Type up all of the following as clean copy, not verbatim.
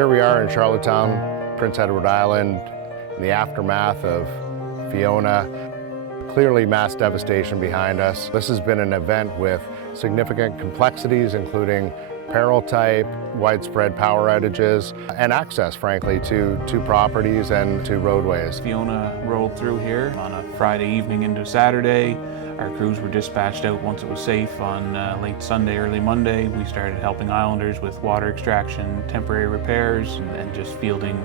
Here we are in Charlottetown, Prince Edward Island, in the aftermath of Fiona. Clearly mass devastation behind us. This has been an event with significant complexities, including peril type, widespread power outages, and access, frankly, to properties and to roadways. Fiona rolled through here on a Friday evening into Saturday. Our crews were dispatched out once it was safe on late Sunday, early Monday. We started helping islanders with water extraction, temporary repairs, and just fielding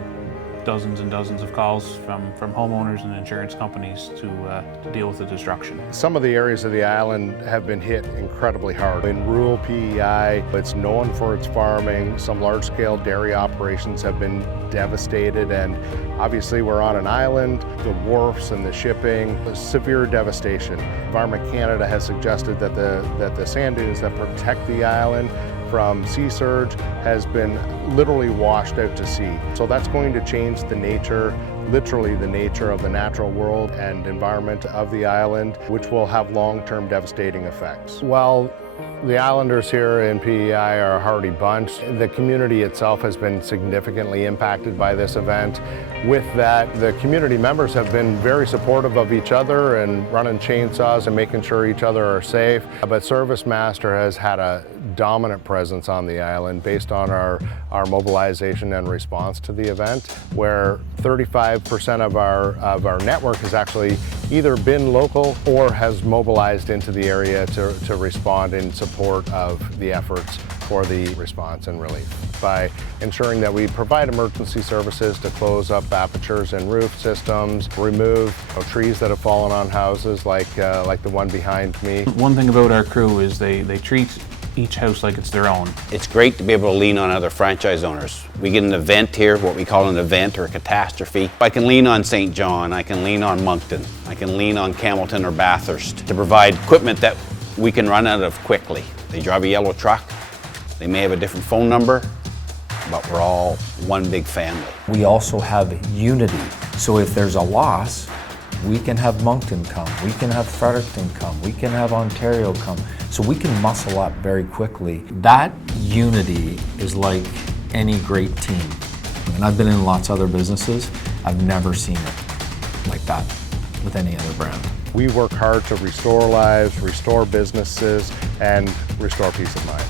dozens and dozens of calls from homeowners and insurance companies to deal with the destruction. Some of the areas of the island have been hit incredibly hard. In rural PEI, it's known for its farming. Some large-scale dairy operations have been devastated, and obviously we're on an island, the wharfs and the shipping, severe devastation. Environment Canada has suggested that the sand dunes that protect the island from sea surge has been literally washed out to sea. So that's going to change the nature, literally the nature of the natural world and environment of the island, which will have long-term devastating effects. While the islanders here in PEI are a hardy bunch, the community itself has been significantly impacted by this event. With that, the community members have been very supportive of each other and running chainsaws and making sure each other are safe. But ServiceMaster has had a dominant presence on the island based on our mobilization and response to the event, where 35% of our network has actually either been local or has mobilized into the area to respond in support of the efforts for the response and relief, by ensuring that we provide emergency services to close up apertures in roof systems, remove trees that have fallen on houses like the one behind me. One thing about our crew is they treat each house like it's their own. It's great to be able to lean on other franchise owners. We get an event here, what we call an event or a catastrophe. I can lean on St. John, I can lean on Moncton, I can lean on Campbellton or Bathurst to provide equipment that we can run out of quickly. They drive a yellow truck, they may have a different phone number, but we're all one big family. We also have unity. So if there's a loss, we can have Moncton come, we can have Fredericton come, we can have Ontario come. So we can muscle up very quickly. That unity is like any great team. And I've been in lots of other businesses. I've never seen it like that with any other brand. We work hard to restore lives, restore businesses, and restore peace of mind.